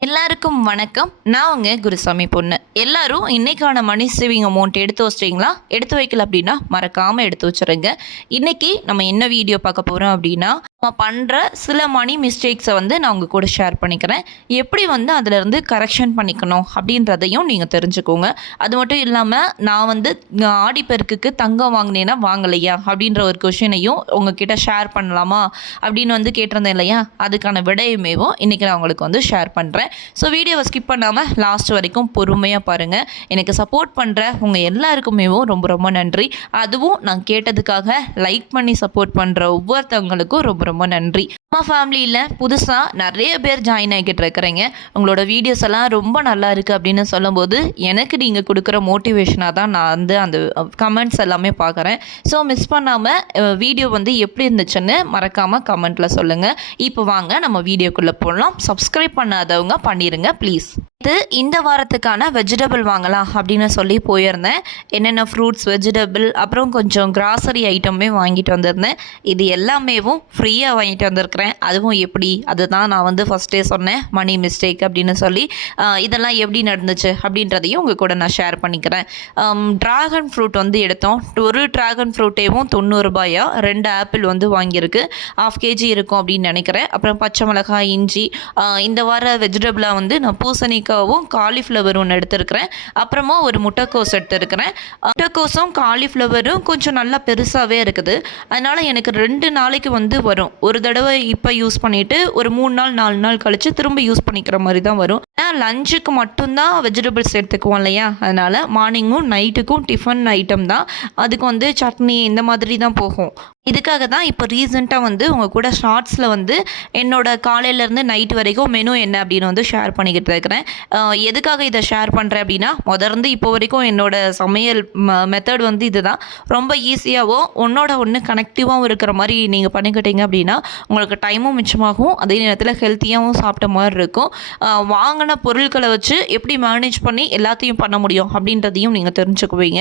எல்லாருக்கும் வணக்கம். நான் உங்க குருசாமி பொண்ணு. எல்லாரும் இன்னைக்கான மணி சேவிங் அமௌண்ட் எடுத்து வச்சிட்டீங்களா? எடுத்து வைக்கல அப்படின்னா மறக்காம எடுத்து வச்சுருங்க. இன்னைக்கு நம்ம என்ன வீடியோ பார்க்க போறோம் அப்படின்னா நம்ம பண்ணுற சில மணி மிஸ்டேக்ஸை வந்து நான் உங்கள் கூட ஷேர் பண்ணிக்கிறேன். எப்படி வந்து அதுலேருந்து கரெக்ஷன் பண்ணிக்கணும் அப்படின்றதையும் நீங்கள் தெரிஞ்சுக்கோங்க. அது மட்டும் இல்லாமல் நான் வந்து ஆடிப்பெருக்குக்கு தங்கம் வாங்கினேன்னா வாங்கலையா? அப்படின்ற ஒரு கொஷினையும் உங்ககிட்ட ஷேர் பண்ணலாமா? அப்படின்னு வந்து கேட்டிருந்தேன் இல்லையா? அதுக்கான விடையுமேவும் இன்றைக்கி நான் உங்களுக்கு வந்து ஷேர் பண்ணுறேன் ஸோ வீடியோவை ஸ்கிப் பண்ணாமல் லாஸ்ட் வரைக்கும் பொறுமையாக பாருங்கள் எனக்கு சப்போர்ட் பண்ணுற உங்கள் எல்லாருக்குமேவும் ரொம்ப ரொம்ப நன்றி. அதுவும் நான் கேட்டதுக்காக லைக் பண்ணி சப்போர்ட் பண்ணுற ஒவ்வொருத்தவங்களுக்கும் ரொம்ப ரொம்ப நன்றி. அம்மா ஃபேமிலியில் புதுசாக நிறைய பேர் ஜாயின் ஆகிக்கிட்டு இருக்கிறீங்க. உங்களோட வீடியோஸ் எல்லாம் ரொம்ப நல்லா இருக்குது அப்படின்னு சொல்லும்போது எனக்கு நீங்கள் கொடுக்குற மோட்டிவேஷனாக தான் நான் வந்து அந்த கமெண்ட்ஸ் எல்லாமே பார்க்குறேன். ஸோ மிஸ் பண்ணாமல் வீடியோ வந்து எப்படி இருந்துச்சுன்னு மறக்காமல் கமெண்ட்டில் சொல்லுங்கள் இப்போ வாங்க நம்ம வீடியோக்குள்ளே போடலாம் சப்ஸ்கிரைப் பண்ணாதவங்க பண்ணிடுங்க ப்ளீஸ் இது இந்த வாரத்துக்கான வெஜிடபிள் வாங்கலாம் அப்படின்னு சொல்லி போயிருந்தேன். என்னென்ன ஃப்ரூட்ஸ் வெஜிடபிள் அப்புறம் கொஞ்சம் கிராசரி ஐட்டமே வாங்கிட்டு வந்திருந்தேன். இது எல்லாமேவும் ஃப்ரீயாக வாங்கிட்டு வந்திருக்கிறேன். அதுவும் எப்படி? அதுதான் நான் வந்து ஃபஸ்ட்டே சொன்னேன். மணி மிஸ்டேக் அப்படின்னு சொல்லி. இதெல்லாம் எப்படி நடந்துச்சு அப்படின்றதையும் உங்கள் கூட நான் ஷேர் பண்ணிக்கிறேன். ட்ராகன் ஃப்ரூட் வந்து எடுத்தோம். ஒரு ட்ராகன் ஃப்ரூட்டேவும் தொண்ணூறுபாயா ரெண்டு ஆப்பிள் வந்து வாங்கியிருக்கு. ஆஃப் கேஜி இருக்கும் அப்படின்னு நினைக்கிறேன். அப்புறம் பச்சை மிளகாய் இஞ்சி. இந்த வார வெஜிடபிளாக வந்து நான் பூசணி பூசணிக்காவும் காலிஃப்ளவர் ஒன்று எடுத்துருக்கிறேன். அப்புறமா ஒரு முட்டைக்கோஸ் எடுத்திருக்கிறேன். முட்டைக்கோஸும் காலிஃப்ளவரும் கொஞ்சம் நல்லா பெருசாகவே இருக்குது. அதனால் எனக்கு ரெண்டு நாளைக்கு வந்து வரும். ஒரு தடவை இப்போ யூஸ் பண்ணிவிட்டு ஒரு மூணு நாள் நாலு நாள் கழித்து திரும்ப யூஸ் பண்ணிக்கிற மாதிரி தான் வரும். ஆனால் லஞ்சுக்கு மட்டும்தான் வெஜிடபிள்ஸ் எடுத்துக்குவோம் இல்லையா? அதனால் மார்னிங்கும் நைட்டுக்கும் டிஃபன் ஐட்டம் தான். அதுக்கு வந்து சட்னி இந்த மாதிரி தான் போகும். இதுக்காக தான் இப்போ ரீசெண்டாக வந்து உங்கள் கூட ஷார்ட்ஸில் வந்து என்னோட காலையிலேருந்து நைட் வரைக்கும் மெனு என்ன அப்படின்னு வந்து ஷேர் பண்ணிக்கிட்டு இருக்கிறேன். எதுக்காக இதை ஷேர் பண்ணுறேன் அப்படின்னா முதர்ந்து இப்போ வரைக்கும் என்னோட சமையல் மெத்தட் வந்து இதுதான். ரொம்ப ஈஸியாகவும் ஒன்றோட ஒன்று கனெக்டிவாகவும் இருக்கிற மாதிரி நீங்கள் பண்ணிக்கிட்டீங்க அப்படின்னா உங்களுக்கு டைமும் மிச்சமாகும். அதே நேரத்தில் ஹெல்த்தியாகவும் சாப்பிட்ட மாதிரி இருக்கும். வாங்கின பொருட்களை வச்சு எப்படி மேனேஜ் பண்ணி எல்லாத்தையும் பண்ண முடியும் அப்படின்றதையும் நீங்கள் தெரிஞ்சுக்குவீங்க.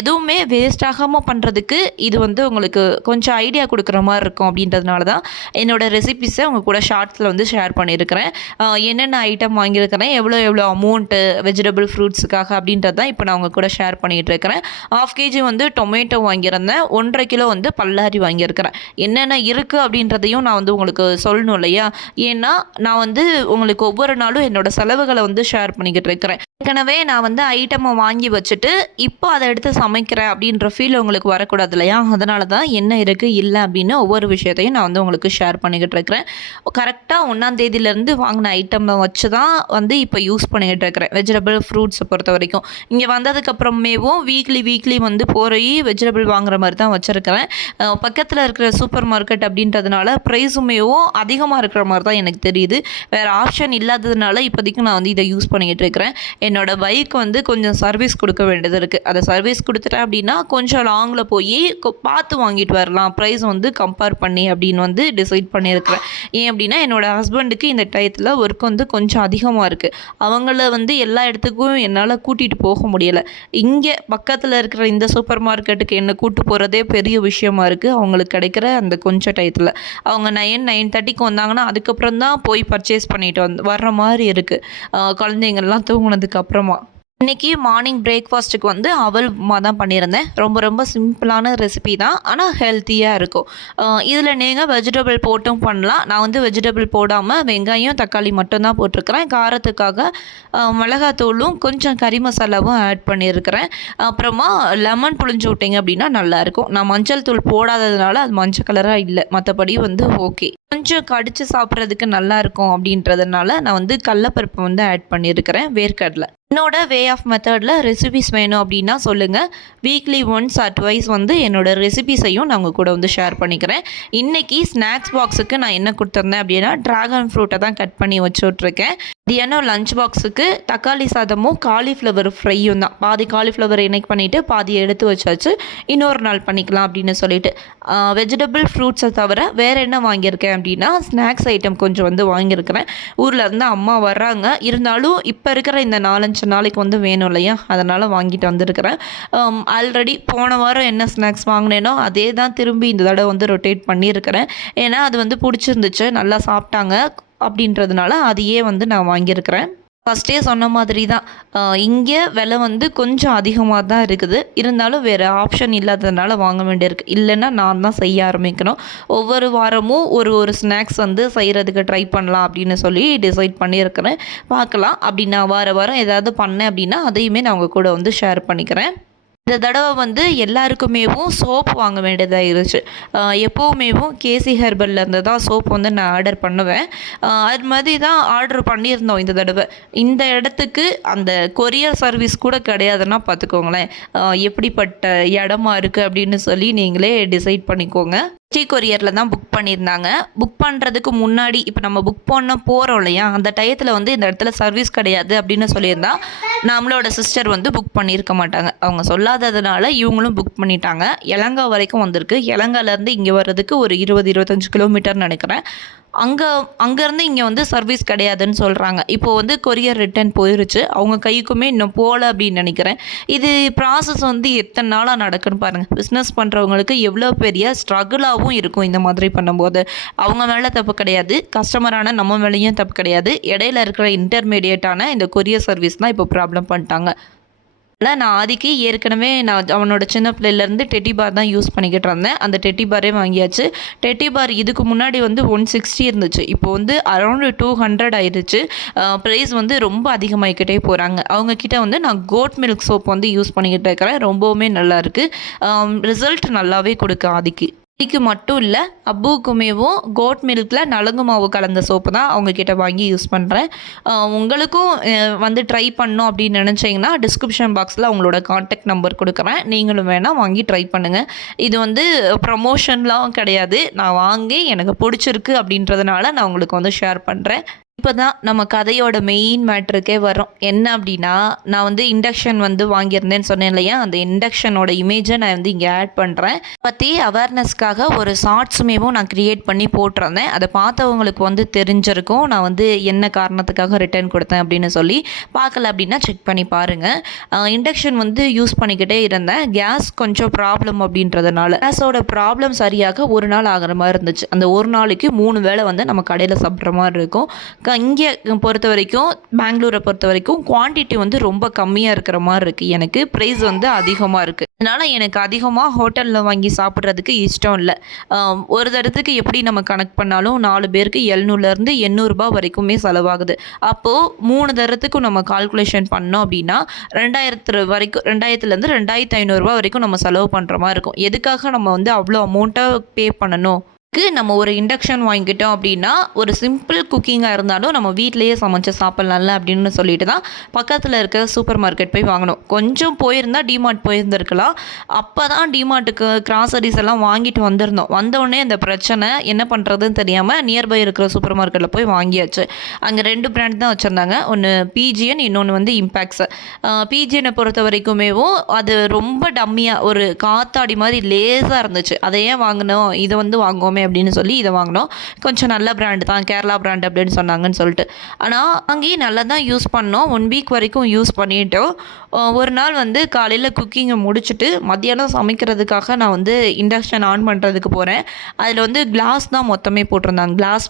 எதுவுமே வேஸ்ட் ஆகாமல் பண்ணுறதுக்கு இது வந்து உங்களுக்கு கொஞ்சம் ஐடியா கொடுக்குற மாதிரி இருக்கும் அப்படின்றதுனால தான் என்னோடய ரெசிபிஸை உங்கள் கூட ஷார்ட்ஸில் வந்து ஷேர் பண்ணியிருக்கிறேன். என்னென்ன ஐட்டம் வாங்கியிருக்கிறேன் எவ்வளோ எவ்வளோ அமௌண்ட்டு வெஜிடபிள் ஃப்ரூட்ஸுக்காக அப்படின்றது தான் இப்போ நான் உங்கள் கூட ஷேர் பண்ணிகிட்ருக்கிறேன். ஆஃப் கேஜி வந்து டொமேட்டோ வாங்கியிருந்தேன் ஒன்றரை கிலோ வந்து பல்லாரி வாங்கியிருக்கிறேன். என்னென்ன இருக்குது அப்படின்றதையும் நான் வந்து உங்களுக்கு சொல்லணும் இல்லையா? ஏன்னா நான் வந்து உங்களுக்கு ஒவ்வொரு நாளும் என்னோட செலவுகளை வந்து ஷேர் பண்ணிக்கிட்டு இருக்கிறேன் ஏற்கனவே நான் வந்து ஐட்டமை வாங்கி வச்சுட்டு இப்போ அதை எடுத்து சமைக்கிறேன் அப்படின்ற ஃபீல் உங்களுக்கு வரக்கூடாது இல்லையா? அதனால தான் என்ன என்ன இருக்குது இல்லை அப்படின்னு ஒவ்வொரு விஷயத்தையும் நான் வந்து உங்களுக்கு ஷேர் பண்ணிக்கிட்டு இருக்கிறேன். கரெக்டாக ஒன்றாந்தேதியிலேருந்து வாங்கின ஐட்டமை வச்சு தான் வந்து இப்போ யூஸ் பண்ணிக்கிட்டு இருக்கிறேன். வெஜிடபிள் ஃப்ரூட்ஸை பொறுத்த வரைக்கும். இங்கே வந்ததுக்கப்புறமேவும் வீக்லி வீக்லி வந்து போய் வெஜிடபிள் வாங்குற மாதிரி தான் வச்சுருக்கிறேன். பக்கத்தில் இருக்கிற சூப்பர் மார்க்கெட் அப்படின்றதுனால ப்ரைஸுமேவும் அதிகமாக இருக்கிற மாதிரி தான் எனக்கு தெரியுது. வேறு ஆப்ஷன் இல்லாததுனால இப்போதைக்கு நான் வந்து இதை யூஸ் பண்ணிக்கிட்டு இருக்கிறேன். என்னோட பைக் வந்து கொஞ்சம் சர்வீஸ் கொடுக்க வேண்டியது இருக்குது அதை சர்வீஸ் கொடுத்துட்டேன் அப்படின்னா கொஞ்சம் லாங்கில் போய் பார்த்து வாங்கிட்டு வரலாம். ப்ரைஸ் வந்து கம்பேர் பண்ணி அப்படின்னு வந்து டிசைட் பண்ணியிருக்கிறேன். ஏன் அப்படின்னா என்னோட ஹஸ்பண்டுக்கு இந்த டயத்தில் ஒர்க் வந்து கொஞ்சம் அதிகமாக இருக்குது அவங்கள வந்து எல்லா இடத்துக்கும் என்னால் கூட்டிகிட்டு போக முடியலை. இங்கே பக்கத்தில் இருக்கிற இந்த சூப்பர் மார்க்கெட்டுக்கு என்னை கூட்டு போகிறதே பெரிய விஷயமா இருக்குது அவங்களுக்கு கிடைக்கிற அந்த கொஞ்சம் டயத்தில். அவங்க நைன் நைன் தேர்ட்டிக்கு வந்தாங்கன்னா அதுக்கப்புறம் தான் போய் பர்ச்சேஸ் பண்ணிட்டு வந்து வர்ற மாதிரி இருக்குது குழந்தைங்கள்லாம் தூங்கினதுக்கு அப்புறமா. இன்றைக்கி மார்னிங் பிரேக்ஃபாஸ்ட்டுக்கு வந்து அவல் உப்புமா தான் பண்ணியிருந்தேன். ரொம்ப ரொம்ப சிம்பிளான ரெசிபி தான். ஆனால் ஹெல்த்தியாக இருக்கும். இதில் நீங்கள் வெஜிடபிள் போட்டும் பண்ணலாம். நான் வந்து வெஜிடபிள் போடாமல் வெங்காயம் தக்காளி மட்டும்தான் போட்டிருக்கிறேன். காரத்துக்காக மிளகாத்தூளும் கொஞ்சம் கறி மசாலாவும் ஆட் பண்ணியிருக்கிறேன். அப்புறமா லெமன் புளிஞ்சு விட்டிங்க அப்படின்னா நல்லாயிருக்கும் நான் மஞ்சள் தூள் போடாததுனால அது மஞ்சள் கலராக இல்லை. மற்றபடி வந்து ஓகே கொஞ்சம் கடித்து சாப்பிட்றதுக்கு நல்லாயிருக்கும் அப்படின்றதுனால நான் வந்து கடலப்பருப்பு வந்து ஆட் பண்ணியிருக்கிறேன். வேர்க்கடலை. என்னோட வே ஆஃப் மெத்தடில் ரெசிபிஸ் வேணும் அப்படின்னா சொல்லுங்கள் வீக்லி ஒன்ஸ் ஆர் ட்வைஸ் வந்து என்னோட ரெசிபிஸையும் நான் உங்கள் கூட வந்து ஷேர் பண்ணிக்கிறேன். இன்றைக்கி ஸ்நாக்ஸ் பாக்ஸுக்கு நான் என்ன கொடுத்துருந்தேன் அப்படின்னா ட்ராகன் ஃப்ரூட்டை தான் கட் பண்ணி வச்சு விட்ருக்கேன் தியானம் லஞ்ச் பாக்ஸுக்கு தக்காளி சாதமும் காலிஃப்ளவர் ஃப்ரையும் தான். பாதி காலிஃப்ளவர் இன்னைக்கு பண்ணிவிட்டு பாதி எடுத்து வச்சாச்சு. இன்னொரு நாள் பண்ணிக்கலாம் அப்படின்னு சொல்லிட்டு. வெஜிடபிள் ஃப்ரூட்ஸை தவிர வேறு என்ன வாங்கியிருக்கேன் அப்படின்னா ஸ்நாக்ஸ் ஐட்டம் கொஞ்சம் வந்து வாங்கியிருக்கிறேன். ஊரில் இருந்து அம்மா வர்றாங்க. இருந்தாலும் இப்போ இருக்கிற இந்த நாலஞ்சு நாளைக்கு வந்து வேணும் இல்லையா? அதனால் வாங்கிட்டு வந்திருக்கிறேன். ஆல்ரெடி போன வாரம் என்ன ஸ்நாக்ஸ் வாங்கினேனோ அதே தான் திரும்பி இந்த தடவை வந்து ரொட்டேட் பண்ணியிருக்கிறேன். ஏன்னா அது வந்து பிடிச்சிருந்துச்சு நல்லா சாப்பிட்டாங்க அப்படின்றதுனால அதையே வந்து நான் வாங்கியிருக்கிறேன். ஃபஸ்ட்டே சொன்ன மாதிரி தான் இங்கே விலை வந்து கொஞ்சம் அதிகமாக தான் இருக்குது. இருந்தாலும் வேறு ஆப்ஷன் இல்லாததுனால வாங்க வேண்டியிருக்கு. இல்லைன்னா நான் தான் செய்ய ஆரம்பிக்கணும். ஒவ்வொரு வாரமும் ஒரு ஒரு ஸ்நாக்ஸ் வந்து செய்கிறதுக்கு ட்ரை பண்ணலாம் அப்படின்னு சொல்லி டிசைட் பண்ணியிருக்கிறேன். பார்க்கலாம். அப்படி நான் வார வாரம் ஏதாவது பண்ணேன் அப்படின்னா அதையுமே நான் உங்கள் கூட வந்து ஷேர் பண்ணிக்கிறேன். இந்த தடவை வந்து எல்லாருக்குமேவும் சோப் வாங்க வேண்டியதாக இருந்துச்சு. எப்போவுமேவும் கேசி ஹெர்பல்லேருந்து தான் சோப் வந்து நான் ஆர்டர் பண்ணுவேன். அது மாதிரி தான் ஆர்டர் பண்ணியிருந்தோம் இந்த தடவை. இந்த இடத்துக்கு அந்த கொரியர் சர்வீஸ் கூட கிடையாதுன்னா பார்த்துக்கோங்களேன். எப்படிப்பட்ட இடமா இருக்குது அப்படின்னு சொல்லி நீங்களே டிசைட் பண்ணிக்கோங்க. ஸ்ரீ கொரியரில் தான் புக் பண்ணியிருந்தாங்க. புக் பண்ணுறதுக்கு முன்னாடி இப்போ நம்ம புக் பண்ண போகிறோம் இல்லையா? அந்த டயத்தில் வந்து இந்த இடத்துல சர்வீஸ் கிடையாது அப்படின்னு சொல்லியிருந்தா நம்மளோட சிஸ்டர் வந்து புக் பண்ணியிருக்க மாட்டாங்க. அவங்க சொல்லாததுனால இவங்களும் புக் பண்ணிட்டாங்க. இலங்கா வரைக்கும் வந்திருக்கு. இலங்காலேருந்து இங்கே வர்றதுக்கு ஒரு இருபது இருபத்தஞ்சு கிலோமீட்டர் நினைக்கிறேன். அங்கே அங்கேருந்து இங்கே வந்து சர்வீஸ் கிடையாதுன்னு சொல்கிறாங்க இப்போது வந்து கொரியர் ரிட்டர்ன் போயிருச்சு. அவங்க கைக்குமே இன்னும் போகல அப்படின்னு நினைக்கிறேன். இது ப்ராசஸ் வந்து எத்தனை நாளாக நடக்குன்னு பாருங்கள் பிஸ்னஸ் பண்ணுறவங்களுக்கு எவ்வளோ பெரிய ஸ்ட்ரகிளாகவும் இருக்கும் இந்த மாதிரி பண்ணும்போது. அவங்க மேலே தப்பு கிடையாது. கஸ்டமரான நம்ம மேலேயும் தப்பு கிடையாது. இடையில இருக்கிற இன்டர்மீடியட்டான இந்த கொரியர் சர்வீஸ் தான் இப்போ ப்ராப்ளம் பண்ணிட்டாங்க. ஆனால் நான் ஆதிக்கு ஏற்கனவே நான் அவனோட சின்ன பிள்ளையிலேருந்து டெட்டி பார் தான் யூஸ் பண்ணிக்கிட்டு இருந்தேன். அந்த டெட்டி பாரே வாங்கியாச்சு. டெட்டி பார் இதுக்கு முன்னாடி வந்து ஒன் சிக்ஸ்டி இருந்துச்சு. இப்போ வந்து அரௌண்டு டூ ஹண்ட்ரட் ஆயிடுச்சு ப்ரைஸ் வந்து ரொம்ப அதிகமாகிக்கிட்டே போகிறாங்க அவங்கக்கிட்ட வந்து நான் கோட் மில்க் சோப் வந்து யூஸ் பண்ணிக்கிட்டு இருக்கிறேன். ரொம்பவுமே நல்லா இருக்குது ரிசல்ட் நல்லாவே கொடுக்கு ஆதிக்கு. ஆதிக்கு மட்டும் இல்லை அப்புக்குமேவும் கோட் மில்கில் நலங்கு மாவு கலந்த சோப்பு தான் அவங்கக்கிட்ட வாங்கி யூஸ் பண்ணுறேன் உங்களுக்கும் வந்து ட்ரை பண்ணும் அப்படின்னு நினச்சிங்கன்னா டிஸ்கிரிப்ஷன் பாக்ஸில் அவங்களோட காண்டாக்ட் நம்பர் கொடுக்குறேன். நீங்களும் வேணால் வாங்கி ட்ரை பண்ணுங்கள் இது வந்து ப்ரமோஷன்லாம் கிடையாது. நான் வாங்கி எனக்கு பிடிச்சிருக்கு அப்படின்றதுனால நான் உங்களுக்கு வந்து ஷேர் பண்ணுறேன் இப்போ தான் நம்ம கதையோட மெயின் மேட்ருக்கே வரோம் என்ன அப்படின்னா நான் வந்து இண்டக்ஷன் வந்து வாங்கியிருந்தேன்னு சொன்னேன் இல்லையா? அந்த இண்டக்ஷனோட இமேஜை நான் வந்து இங்கே ஆட் பண்ணுறேன் பற்றி அவேர்னஸ்க்காக ஒரு ஷார்ட்ஸுமேவும் நான் க்ரியேட் பண்ணி போட்டிருந்தேன். அதை பார்த்தவங்களுக்கு வந்து தெரிஞ்சிருக்கும். நான் வந்து என்ன காரணத்துக்காக ரிட்டர்ன் கொடுத்தேன் அப்படின்னு சொல்லி பார்க்கல அப்படின்னா செக் பண்ணி பாருங்கள் இண்டக்ஷன் வந்து யூஸ் பண்ணிக்கிட்டே இருந்தேன். கேஸ் கொஞ்சம் ப்ராப்ளம் அப்படின்றதுனால. கேஸோட ப்ராப்ளம் சரியாக ஒரு நாள் ஆகிற மாதிரி இருந்துச்சு. அந்த ஒரு நாளைக்கு மூணு வேளை வந்து நம்ம கடையில் சாப்பிட்ற மாதிரி இருக்கும். க இங்கே பொறுத்த வரைக்கும் பெங்களூரை பொறுத்த வரைக்கும் குவான்டிட்டி வந்து ரொம்ப கம்மியாக இருக்கிற மாதிரி இருக்குது எனக்கு ப்ரைஸ் வந்து அதிகமாக இருக்குது அதனால் எனக்கு அதிகமாக ஹோட்டலில் வாங்கி சாப்பிட்றதுக்கு இஷ்டம் இல்லை. ஒரு தடத்துக்கு எப்படி நம்ம கணக்கு பண்ணாலும் நாலு பேருக்கு எழுநூறுலேருந்து எண்ணூறுபா வரைக்குமே செலவாகுது. அப்போது மூணு தரத்துக்கும் நம்ம கால்குலேஷன் பண்ணோம் அப்படின்னா ரெண்டாயிரத்து வரைக்கும் ரெண்டாயிரத்துலேருந்து ரெண்டாயிரத்து ஐநூறுரூவா வரைக்கும் நம்ம செலவு பண்ணுற மாதிரி இருக்கும். எதுக்காக நம்ம வந்து அவ்வளோ அமௌண்ட்டாக பே பண்ணணும்? இதுக்கு நம்ம ஒரு இண்டக்ஷன் வாங்கிக்கிட்டோம் அப்படின்னா ஒரு சிம்பிள் குக்கிங்காக இருந்தாலும் நம்ம வீட்டிலேயே சமைச்சு சாப்பிட்லாம்ல அப்படின்னு சொல்லிட்டு தான் பக்கத்தில் இருக்க சூப்பர் மார்க்கெட் போய் வாங்கணும். கொஞ்சம் போயிருந்தால் டிமார்ட் போயிருந்திருக்கலாம். அப்போ தான் டிமார்ட்டுக்கு கிராசரிஸ் எல்லாம் வாங்கிட்டு வந்திருந்தோம். வந்தோடனே அந்த பிரச்சனை என்ன பண்ணுறதுன்னு தெரியாமல் நியர்பை இருக்கிற சூப்பர் மார்க்கெட்டில் போய் வாங்கியாச்சு. அங்கே ரெண்டு பிராண்ட் தான் வச்சுருந்தாங்க. ஒன்று பிஜிஎன் இன்னொன்று வந்து இம்பேக்ஸ் பிஜிஎனை பொறுத்த வரைக்குமேவும் அது ரொம்ப டம்மியாக ஒரு காத்தாடி மாதிரி லேஸாக இருந்துச்சு. அதை ஏன் வாங்கினோம்? இதை வந்து வாங்குவோமே அப்படின்னு சொல்லி இதை வாங்கினோம். கொஞ்சம் நல்ல பிராண்டு தான் கேரளா பிராண்ட் அப்படின்னு சொன்னாங்கன்னு சொல்லிட்டு. ஆனால் அங்கேயும் நல்லா தான் யூஸ் பண்ணோம். ஒன் வீக் வரைக்கும் யூஸ் பண்ணிட்டோம். ஒரு நாள் வந்து காலையில் குக்கிங்கை முடிச்சுட்டு மத்தியானம் சமைக்கிறதுக்காக நான் வந்து இண்டக்ஷன் ஆன் பண்ணுறதுக்கு போகிறேன் அதில் வந்து கிளாஸ் தான் மொத்தமே போட்டிருந்தாங்க. கிளாஸ்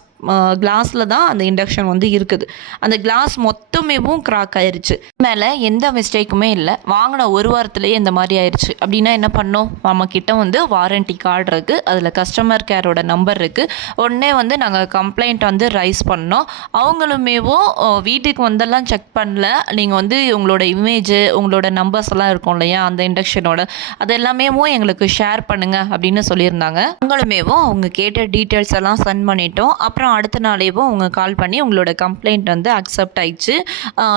கிளாஸில் தான் அந்த இண்டக்ஷன் வந்து இருக்குது. அந்த கிளாஸ் மொத்தமேவும் கிராக் ஆயிடுச்சு மேலே எந்த மிஸ்டேக்குமே இல்லை. வாங்கின ஒரு வாரத்துலேயே இந்த மாதிரி ஆயிடுச்சு அப்படின்னா என்ன பண்ணோம்? நம்மக்கிட்ட வந்து வாரண்டி கார்டு இருக்குது அதில் கஸ்டமர் கேரோட நம்பர் இருக்குது உடனே வந்து நாங்கள் கம்ப்ளைண்ட் வந்து ரைஸ் பண்ணோம். அவங்களுமேவும் வீட்டுக்கு வந்தெல்லாம் செக் பண்ணல. நீங்கள் வந்து உங்களோட இமேஜு உங்களோட நம்பர்ஸ் எல்லாம் இருக்கும் இல்லையா? அந்த இண்டக்ஷனோட அது எல்லாமேவும் எங்களுக்கு ஷேர் பண்ணுங்கள் அப்படின்னு சொல்லியிருந்தாங்க. உங்களுமேவும் அவங்க கேட்ட டீட்டெயில்ஸ் எல்லாம் சென்ட் பண்ணிட்டோம். அப்புறம் அடுத்த நாளேவும் அவங்க கால் பண்ணி உங்களோட கம்ப்ளைண்ட் வந்து அக்செப்ட் ஆயிடுச்சு.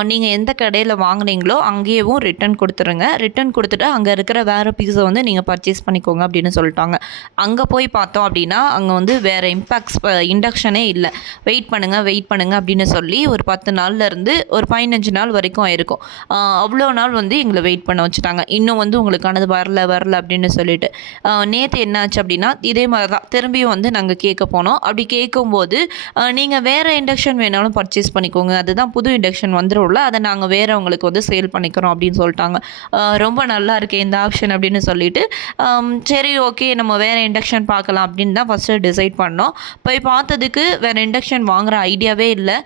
நீங்கள் எந்த கடையில் வாங்கினீங்களோ அங்கேயேவும் ரிட்டர்ன் கொடுத்துருங்க. ரிட்டர்ன் கொடுத்துட்டு அங்கே இருக்கிற வேறு பீஸை வந்து நீங்கள் பர்ச்சேஸ் பண்ணிக்கோங்க அப்படின்னு சொல்லிட்டாங்க. அங்கே போய் பார்த்தோம் அப்படின்னா அங்கே வந்து வேறு இம்பாக்ட்ஸ் இண்டக்ஷனே இல்லை. வெயிட் பண்ணுங்கள் வெயிட் பண்ணுங்கள் அப்படின்னு சொல்லி ஒரு பத்து நாள்ல இருந்து ஒரு பதினஞ்சு நாள் வரைக்கும் ஆயிருக்கும். அவ்வளோ நாள் வந்து எங்களை வெயிட் பண்ண வச்சுட்டாங்க. இன்னும் வந்து உங்களுக்கானது வரல வரல அப்படின்னு சொல்லிட்டு. நேற்று என்னாச்சு அப்படின்னா இதே மாதிரி தான் திரும்பியும் வந்து நாங்கள் கேட்க போனோம். அப்படி கேட்கும்போது நீங்கள் வேறு இண்டக்ஷன் வேணாலும் பர்ச்சேஸ் பண்ணிக்கோங்க. அதுதான் புது இண்டக்ஷன் வந்துடும்ல அதை நாங்கள் வேறவங்களுக்கு வந்து சேல் பண்ணிக்கிறோம் அப்படின்னு சொல்லிட்டாங்க. ரொம்ப நல்லா இருக்குது இந்த ஆப்ஷன் அப்படின்னு சொல்லிட்டு சரி ஓகே நம்ம வேறு இண்டக்ஷன் பார்க்கலாம் அப்படின்னு தான் ஃபஸ்ட்டு டிசைட் பண்ணோம். போய் பார்த்ததுக்கு வேறு இண்டக்ஷன் வாங்குகிற ஐடியாவே இல்லை.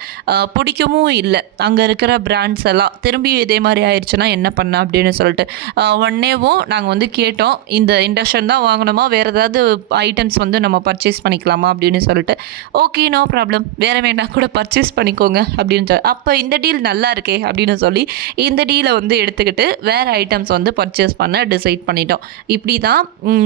பிடிக்கவும் இல்லை. அங்கே இருக்கிற பிராண்ட்ஸ் எல்லாம். திரும்பி இதே மாதிரி ஆயிடுச்சுன்னா என்ன பண்ண அப்படின்னு சொல்லிட்டு ஒன்னேவும் நாங்கள் வந்து கேட்டோம். இந்த இண்டக்ஷன் தான் வாங்கணுமா? வேறு ஏதாவது ஐட்டம்ஸ் வந்து நம்ம பர்ச்சேஸ் பண்ணிக்கலாமா அப்படின்னு சொல்லிட்டு ஓகே நோ ப்ராப்ளம் வேறு வேணா கூட பர்ச்சேஸ் பண்ணிக்கோங்க அப்படின்னு அப்போ இந்த டீல் நல்லா இருக்கே அப்படின்னு சொல்லி இந்த டீலை வந்து எடுத்துக்கிட்டு வேறு ஐட்டம்ஸ் வந்து பர்ச்சேஸ் பண்ண டிசைட் பண்ணிட்டோம். இப்படி தான்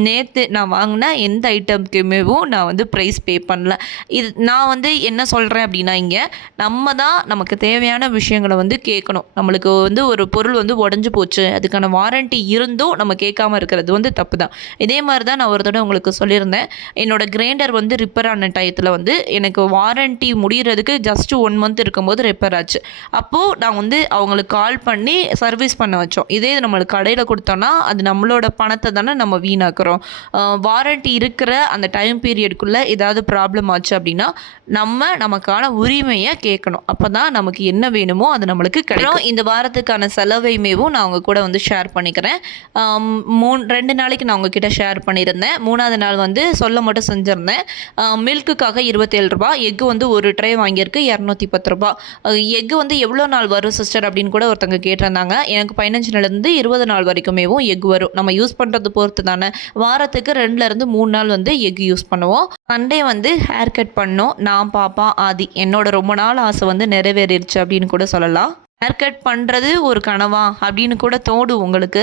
நேற்று நான் வாங்கின எந்த ஐட்டம்க்குமேவும் நான் வந்து ப்ரைஸ் பே பண்ணல. இது நான் வந்து என்ன சொல்கிறேன் அப்படின்னா இங்கே நம்ம தான் நமக்கு தேவையான விஷயங்களை வந்து கேட்கணும். நம்மளுக்கு வந்து ஒரு பொருள் வந்து உடஞ்சி போச்சு அதுக்கான வாரண்ட்டி இருந்தும் நம்ம கேட்காம இருக்கிறது வந்து தப்பு தான் இதே மாதிரி தான் நான் ஒரு தடவை உங்களுக்கு சொல்லியிருந்தேன். என்னோடய கிரைண்டர் வந்து ரிப்பேர் ஆன டயத்தில் வந்து எனக்கு எனக்கு வாரண்ட்டி முடிகிறதுக்கு ஜஸ்ட் ஒன் மந்த் இருக்கும்போது ரிப்பேர் ஆச்சு. அப்போது நான் வந்து அவங்களுக்கு கால் பண்ணி சர்வீஸ் பண்ண வச்சோம். இதே இது நம்மளுக்கு கடையில் கொடுத்தோன்னா அது நம்மளோட பணத்தை தானே நம்ம வீணாக்குறோம். வாரண்ட்டி இருக்கிற அந்த டைம் பீரியடுக்குள்ளே ஏதாவது ப்ராப்ளம் ஆச்சு அப்படின்னா நம்ம நமக்கான உரிமையை கேட்கணும். அப்போ தான் நமக்கு என்ன வேணுமோ அது நம்மளுக்கு கிடைக்கும். இந்த வாரத்துக்கான செலவையுமேவும் நான் அவங்க கூட வந்து ஷேர் பண்ணிக்கிறேன். மூணு ரெண்டு நாளைக்கு நான் உங்ககிட்ட ஷேர் பண்ணியிருந்தேன். மூணாவது நாள் வந்து சொல்ல மட்டும் செஞ்சுருந்தேன். மில்க்குக்காக இருபத்தேழு ரூபா எக்கு வந்து ஒரு ட்ரே வாங்கியிருக்கு இரநூத்தி பத்து ரூபா. எக்கு வந்து எவ்வளோ நாள் வரும் சிஸ்டர் அப்படின்னு கூட ஒருத்தங்க கேட்டிருந்தாங்க. எனக்கு பதினஞ்சு நாள்லேருந்து இருபது நாள் வரைக்குமேவும் எக் வரும். நம்ம யூஸ் பண்ணுறது பொறுத்து தானே. வாரத்துக்கு ரெண்டுலேருந்து மூணு நாள் வந்து எக் யூஸ் பண்ணுவோம். சண்டே வந்து ஹேர் கட் பண்ணோம். நான் பாப்பா ஆதி. என்னோட ரொம்ப நாள் ஆசை வந்து நிறைவேறிடுச்சு அப்படின்னு கூட சொல்லலாம். ஹேர் கட் பண்ணுறது ஒரு கனவா அப்படின்னு கூட தோடும் உங்களுக்கு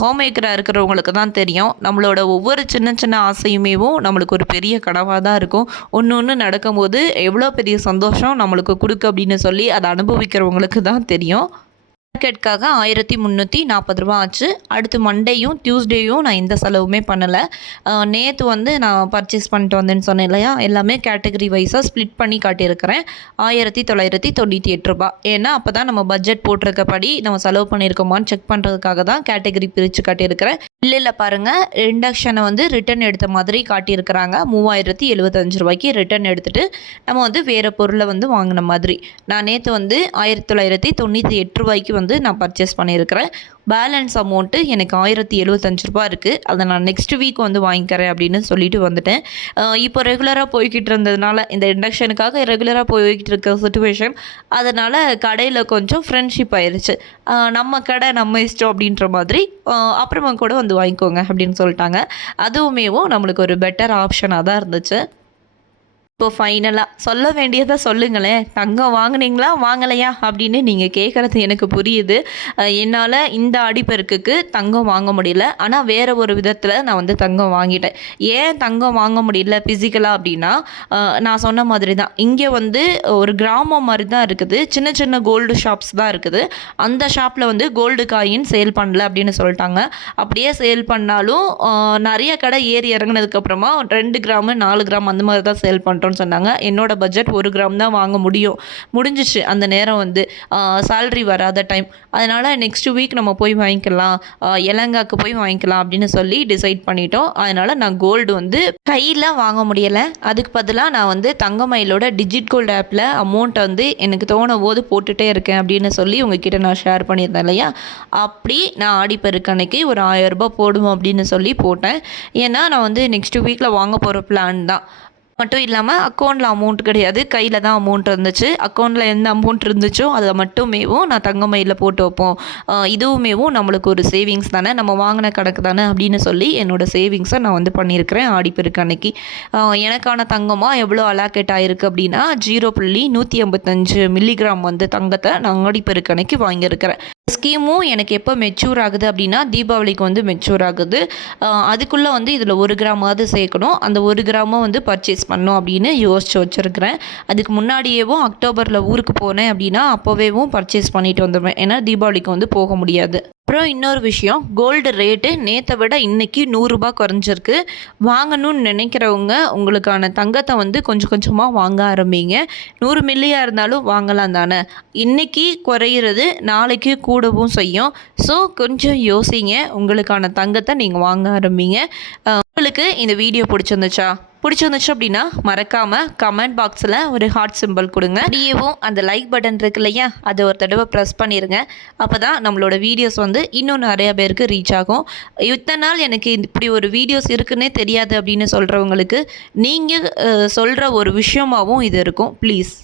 ஹோம் மேக்கராக இருக்கிறவங்களுக்கு தான் தெரியும். நம்மளோட ஒவ்வொரு சின்ன சின்ன ஆசையுமேவும் நம்மளுக்கு ஒரு பெரிய கனவாக தான் இருக்கும். ஒன்று ஒன்று நடக்கும்போது எவ்வளோ பெரிய சந்தோஷம் நம்மளுக்கு கொடுக்கு அப்படின்னு சொல்லி அதை அனுபவிக்கிறவங்களுக்கு தான் தெரியும். மார்க்கெட்டுக்காக ஆயிரத்தி முந்நூற்றி நாற்பது ரூபா ஆச்சு. அடுத்து மண்டேயும் டியூஸ்டேயும் நான் எந்த செலவுமே பண்ணலை. நேற்று வந்து நான் பர்ச்சேஸ் பண்ணிட்டு வந்தேன்னு சொன்னேன் இல்லையா? எல்லாமே கேட்டகரி வைஸாக ஸ்ப்ளிட் பண்ணி காட்டியிருக்கிறேன். ஆயிரத்தி தொள்ளாயிரத்தி தொண்ணூற்றி எட்டு ரூபா. ஏன்னா அப்போ தான் நம்ம பட்ஜெட் போட்டிருக்கபடி நம்ம செலவு பண்ணியிருக்கோமான்னு செக் பண்ணுறதுக்காக தான் கேட்டகரி பிரித்து காட்டியிருக்கிறேன். இல்லை பாருங்கள் இண்டக்ஷனை வந்து ரிட்டர்ன் எடுத்த மாதிரி காட்டியிருக்கிறாங்க. மூவாயிரத்தி எழுபத்தஞ்சு ரூபாய்க்கு ரிட்டர்ன் எடுத்துகிட்டு நம்ம வந்து வேறு பொருளை வந்து வாங்கின மாதிரி. நான் நேற்று வந்து ஆயிரத்தி தொள்ளாயிரத்தி தொண்ணூற்றி எட்டு ரூபாய்க்கு வந்து நான் பர்ச்சேஸ் பண்ணியிருக்கிறேன். பேலன்ஸ் அமௌண்ட்டு எனக்கு ஆயிரத்தி எழுபத்தஞ்சு ரூபா இருக்குது அதை நான் நெக்ஸ்ட் வீக் வந்து வாங்கிக்கிறேன் அப்படின்னு சொல்லிட்டு வந்துட்டேன். இப்போ ரெகுலராக போய்கிட்டு இருந்ததுனால இந்த இண்டக்ஷனுக்காக ரெகுலராக போய்கிட்டு இருக்க சுச்சுவேஷன் அதனால் கடையில் கொஞ்சம் ஃப்ரெண்ட்ஷிப் ஆயிடுச்சு நம்ம கடை நம்ம இஷ்டம் அப்படின்ற மாதிரி அப்புறமா கூட வந்து வாங்கிக்கோங்க அப்படின்னு சொல்லிட்டாங்க. அதுவுமேவும் நம்மளுக்கு ஒரு பெட்டர் ஆப்ஷனாக தான் இருந்துச்சு. இப்போ ஃபைனலாக சொல்ல வேண்டியதை சொல்லுங்களேன். தங்கம் வாங்குனீங்களா? வாங்கலையா? அப்படின்னு நீங்கள் கேட்குறது எனக்கு புரியுது. என்னால் இந்த அடிப்பெருக்குக்கு தங்கம் வாங்க முடியல. ஆனால் வேறு ஒரு விதத்தில் நான் வந்து தங்கம் வாங்கிட்டேன். ஏன் தங்கம் வாங்க முடியல ஃபிசிக்கலாக அப்படின்னா நான் சொன்ன மாதிரி தான் இங்கே வந்து ஒரு கிராமம் மாதிரி தான் இருக்குது. சின்ன சின்ன கோல்டு ஷாப்ஸ் தான் இருக்குது. அந்த ஷாப்பில் வந்து கோல்டு காயின் சேல் பண்ணல அப்படின்னு சொல்லிட்டாங்க. அப்படியே சேல் பண்ணாலும் நிறைய கடை ஏறி இறங்குனதுக்கப்புறமா ரெண்டு கிராமு நாலு கிராம் அந்த மாதிரி தான் சேல் பண்ணுறோம் பண்ணுறோன்னு சொன்னாங்க. என்னோட பட்ஜெட் ஒரு கிராம் தான் வாங்க முடியும். முடிஞ்சிச்சு. அந்த நேரம் வந்து சேல்ரி வராத டைம் அதனால் நெக்ஸ்ட் வீக் நம்ம போய் வாங்கிக்கலாம். இலங்காக்கு போய் வாங்கிக்கலாம் அப்படின்னு சொல்லி டிசைட் பண்ணிட்டோம். அதனால் நான் கோல்டு வந்து கையில் வாங்க முடியலை. அதுக்கு பதிலாக நான் வந்து தங்கமயிலோட டிஜிட் கோல்டு ஆப்பில் அமௌண்ட்டை வந்து எனக்கு தோண போது போட்டுகிட்டே இருக்கேன் அப்படின்னு சொல்லி உங்ககிட்ட நான் ஷேர் பண்ணியிருந்தேன் இல்லையா? அப்படி நான் ஆடிப்பெருக்கு அன்னைக்கு ஒரு ஆயிரம் ரூபாய் போடுவோம் அப்படின்னு சொல்லி போட்டேன். ஏன்னா நான் வந்து நெக்ஸ்ட் வீக்கில் வாங்க போகிற பிளான் தான். மட்டும் இல்லாமல் அக்கௌண்ட்டில் அமௌண்ட் கிடையாது. கையில் தான் அமௌண்ட் இருந்துச்சு. அக்கௌண்ட்டில் எந்த அமௌண்ட் இருந்துச்சோ அதை மட்டுமேவும் நான் தங்கமயில போட்டு வைப்போம். இதுவுமேவும் நம்மளுக்கு ஒரு சேவிங்ஸ் தானே. நம்ம வாங்கின கணக்கு தானே அப்படின்னு சொல்லி என்னோடய சேவிங்ஸை நான் வந்து பண்ணியிருக்கிறேன் ஆடிப்பெருக்கு அன்னைக்கு. எனக்கான தங்கமாக எவ்வளோ அலாக்கேட் ஆகிருக்கு அப்படின்னா ஜீரோ புள்ளி நூற்றி ஐம்பத்தஞ்சு மில்லிகிராம் வந்து தங்கத்தை நான் ஆடிப்பெருக்கு அன்னைக்கு வாங்கியிருக்கிறேன். ஸ்கீமும் எனக்கு எப்போ மெச்சூர் ஆகுது அப்படின்னா தீபாவளிக்கு வந்து மெச்சூர் ஆகுது. அதுக்குள்ளே வந்து இதில் ஒரு கிராமாவது சேர்க்கணும். அந்த ஒரு கிராமம் வந்து பர்ச்சேஸ் பண்ணும் அப்படின்னு யோசிச்சு வச்சுருக்கிறேன். அதுக்கு முன்னாடியேவும் அக்டோபரில் ஊருக்கு போனேன் அப்படின்னா அப்போவேவும் பர்ச்சேஸ் பண்ணிட்டு வந்துடுவேன் ஏன்னா தீபாவளிக்கு வந்து போக முடியாது. அப்புறம் இன்னொரு விஷயம் கோல்டு ரேட்டு நேற்றை விட இன்றைக்கி நூறுரூபா குறைஞ்சிருக்கு. வாங்கணும்னு நினைக்கிறவங்க உங்களுக்கான தங்கத்தை வந்து கொஞ்சம் கொஞ்சமாக வாங்க ஆரம்பிங்க. நூறு மில்லியாக இருந்தாலும் வாங்கலாம் தானே. இன்றைக்கி குறையிறது நாளைக்கு கூடவும் செய்யும். ஸோ கொஞ்சம் யோசிங்க உங்களுக்கான தங்கத்தை நீங்கள் வாங்க ஆரம்பிங்க. உங்களுக்கு இந்த வீடியோ பிடிச்சிருந்துச்சா? பிடிச்சிருந்துச்சு அப்படின்னா மறக்காமல் கமெண்ட் பாக்ஸில் ஒரு ஹார்ட் சிம்பிள் கொடுங்க. அப்படியேவும் அந்த லைக் பட்டன் இருக்கு இல்லையா? அதை ஒரு தடவை ப்ரெஸ் பண்ணிடுங்க அப்போ தான் நம்மளோட வீடியோஸ் வந்து இன்னும் நிறைய பேருக்கு ரீச் ஆகும். இத்தனை நாள் எனக்கு இப்படி ஒரு வீடியோஸ் இருக்குன்னே தெரியாது அப்படின்னு சொல்கிறவங்களுக்கு நீங்கள் சொல்கிற ஒரு விஷயமாகவும் இது இருக்கும். ப்ளீஸ்